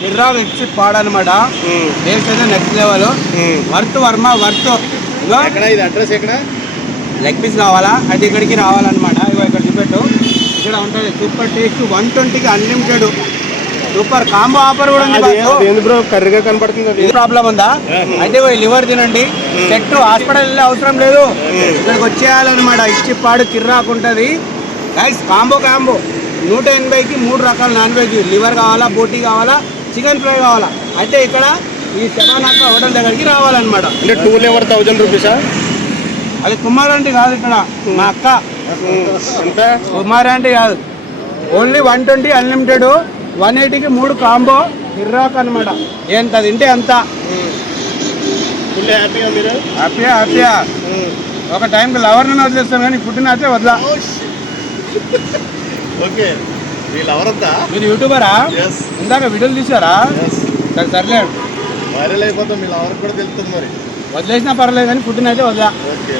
కిర్రాక్ ఇచ్చి పాడనమాట టేస్ట్ అయితే next level. Worth Varma worth ఇది అడ్రస్ ఎక్కడ? లెగ్ పీస్ కావాలా? అయితే ఇక్కడికి రావాలన్నమాట. ఇగో ఇక్కడ చూపెట్టు. ఇక్కడ ఉంటుంది సూపర్ టేస్ట్ వన్ ట్వంటీకి అన్లిమిటెడ్ సూపర్ కాంబో ఆఫర్ కూడా ఉంది అది. అది బ్రో కర్రీగా కనపడుతుంది అది. ప్రాబ్లం ఉందా? అయితే పోయి లివర్ తినండి. సెట్ హాస్పిటల్ వెళ్ళే అవసరం లేదు. ఇక్కడికి వచ్చేయాలన్నమాట. ఇచ్చి పాడు కిర్రాకు ఉంటుంది. గైస్ కాంబో కాంబో నూట ఎనభైకి మూడు రకాల నాన్ వెజ్ లివర్ కావాలా? బోటీ కావాలా? చికెన్ ఫ్రై కావాలా? అయితే ఇక్కడ ఈ శవానాక హోటల్ దగ్గరికి రావాలన్నమాట. అంటే టూ లెవర్ థౌజండ్ రూపీసా అది కుమారంటి కాదు ఇక్కడ. మా అక్క. ఎంత? కుమారంటి కాదు. Only one twenty unlimited one ఎయిటీకి మూడు కాంబో కిర్రాక్ అనమాట ఎంత తింటే అంత. హ్యాపీయా హ్యాపీయా ఒక టైంకి లవర్ని వదిలేస్తాను కానీ ఫుడ్ని అయితే వదలా. ఓకే. వీళ్ళు ఎవరంతా మీరు యూట్యూబరా? ఇందాక వీడియోలు తీసారా సర్లే. వైరల్ అయిపోతాం వీళ్ళు ఎవరికి కూడా తెలుస్తుంది మరి. వదిలేసినా పర్లేదు కానీ ఫుడ్ని అయితే వదలా ఓకే